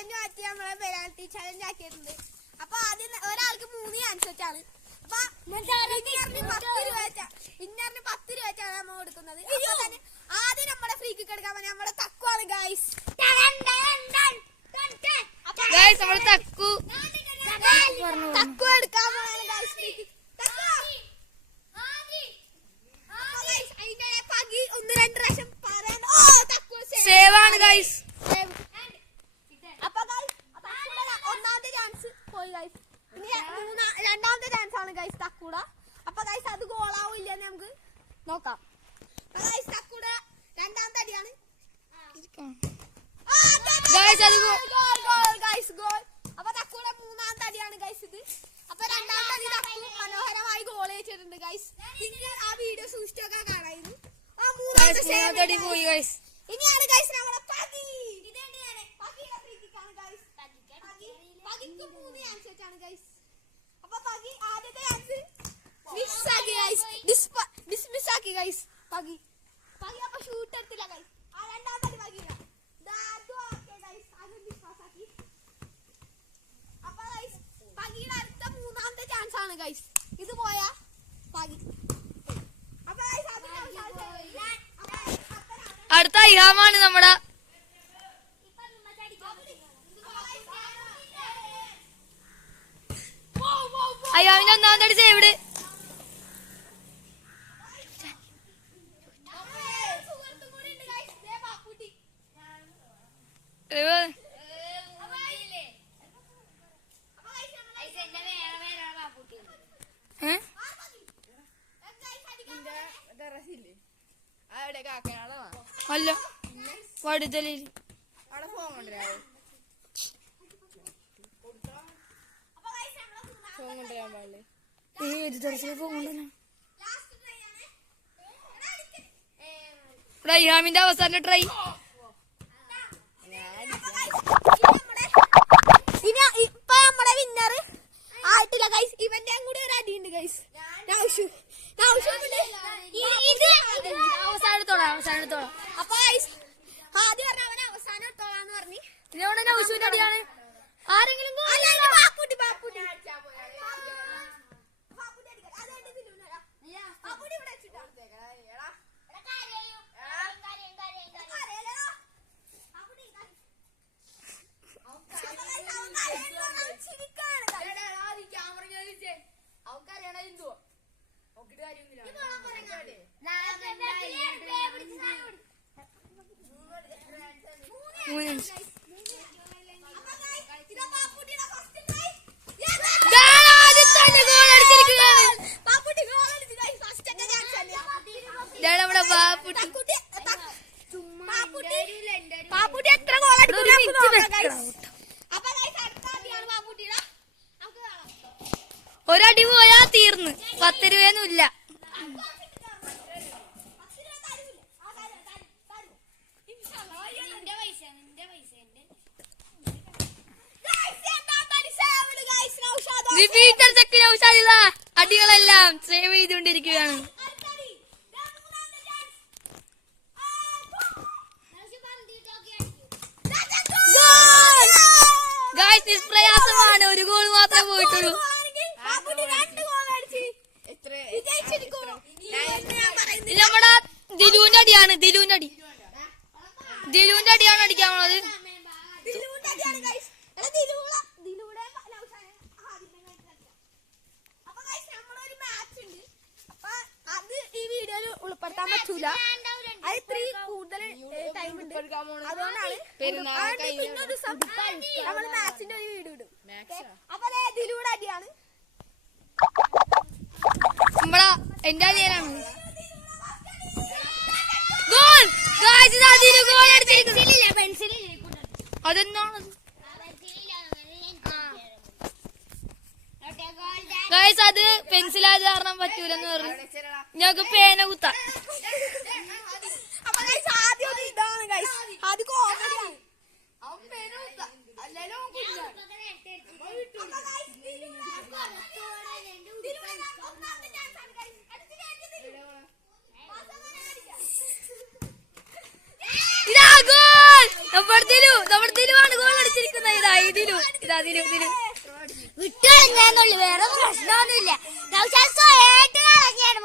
Challenge മാറ്റി നമ്മളെ penalty challenge ആക്കിയിട്ടുണ്ട്. അപ്പൊ ആദ്യം ഒരാൾക്ക് 3 ചാൻസ് വെച്ചാണ്. അപ്പൊ വിന്നറിന് 10 രൂപ വെച്ചാണ് നമ്മൾ കൊടുക്കുന്നത്. ആദ്യം നമ്മുടെ ഫ്രീ കിക്ക് എടുക്കാൻ പറ്റും നമ്മുടെ തക്കുവാണ് ഗൈസ്. തക്കു എടുക്കാൻ പകി 1-2 പ്രാവശ്യം പറയാൻ സേവാണ് ഗൈസ്. അപ്പൊ ഒന്നാമത്തെ ചാൻസ് പോയി ഗൈസ്. ഇനി രണ്ടാമത്തെ ചാൻസ് ആണ് ഗൈസ് തക്കൂട. അപ്പൊ ഗൈസ് അത് ഗോളാവില്ല നമുക്ക് നോക്കാം. തക്കൂട രണ്ടാമത്തെ അടിയാണ്. അപ്പൊ തക്കൂട മൂന്നാമത്തെ അടിയാണ് ഗൈസ് ഇത്. അപ്പൊ രണ്ടാമത്തെ അടി തക്കു മനോഹരമായി ഗോൾ വെച്ചിട്ടുണ്ട് ഗൈസ്. ആ വീഡിയോ സൂക്ഷിച്ചൊക്കെ കാണായിരുന്നു. ഇനിയാണ് ഗൈസ് നമ്മുടെ പകി. പകിക്ക് 3 ചാൻസ് വെച്ചാണ് ഗൈസ്. അപ്പൊ പകി ആദ്യത്തെ ചാൻസ് മിസ്സാക്കി ഗൈസ്. ഡിസ്മിസ് ആക്കി ഗൈസ്. പകി അപ്പൊ ഷൂട്ട് എടുത്തില്ല ഗൈസ്. ആ രണ്ടാമത്തെ അടി പകിയില്ല. അപ്പൊ ഗൈസ് പകിയുടെ അടുത്ത മൂന്നാമത്തെ ചാൻസ് ആണ് ഗൈസ്. ഇത് പോയാ പകി. അപ്പൊ അടുത്ത ഇഹാമാണ് നമ്മുടെ അയ്യാവിന്റെ ഒന്നാമത്തെ അടി സേവിട്. അല്ല വടുതലി ഇഹാമിന്റെ അവസാന ട്രൈ. ഇപ്പൊ നമ്മുടെ വിന്നർ ആയിട്ടില്ല ഗൈസ്. ഇവന്റെ കൂടി ഒരു അടിയുണ്ട് ഗൈസ്. അവസാനത്തോളം അപ്പൊ ഗൈസ് ആദ്യം പറഞ്ഞ അവൻ അവസാനം എടുത്തോളാന്ന് പറഞ്ഞു. ഇതിനോട് നൗഷുവിന്റെ അടിയാണ്. ആരെങ്കിലും ഒരടി പോയാ തീർന്ന്. 10 രൂപയൊന്നുമില്ല. അടികളെല്ലാം സേവ് ചെയ്തുകൊണ്ടിരിക്കുകയാണ്. നിഷ്പ്രയാസമാണ്. ഒരു ഗോൾ മാത്രമേ പോയിട്ടുള്ളൂ. നമ്മുടെ ദിലുവിന്റെ അടിയാണ്. ദിലുവിന്റെ അടിയാണ് അടിക്കാൻ പോണത്. ഉൾപ്പെടുത്താൻ പറ്റൂല. അത് ഇത്രയും കൂടുതൽ ടൈം ഉണ്ട്. അതുകൊണ്ടാണ് പിന്നൊരു ദിവസം നമ്മൾ മാച്ചിന്റെ ഒരു വീഡിയോ ഇടും. അപ്പൊ ഇതിലൂടെ അടിയാണ്. എന്റെ അനിയനാണ്. അതെന്താണ് ഗൈസ്? അത് പെൻസിലായത് കാരണം പറ്റൂലെന്ന് പറഞ്ഞു. ഞങ്ങക്ക് പേന കുത്താം. ഇതാണ് ഗൈസ്. അത് കോമഡിയാണ്. നമ്മുടെ ദിലുവാണ് ഗോൾ അടിച്ചിരിക്കുന്നത്. ഇതിലും വിട്ടുകളഞ്ഞാന്നുള്ളു, വേറെ പ്രശ്നമൊന്നുമില്ല. നൗഷാദ് സ്വയമായിട്ട് കളഞ്ഞാണ്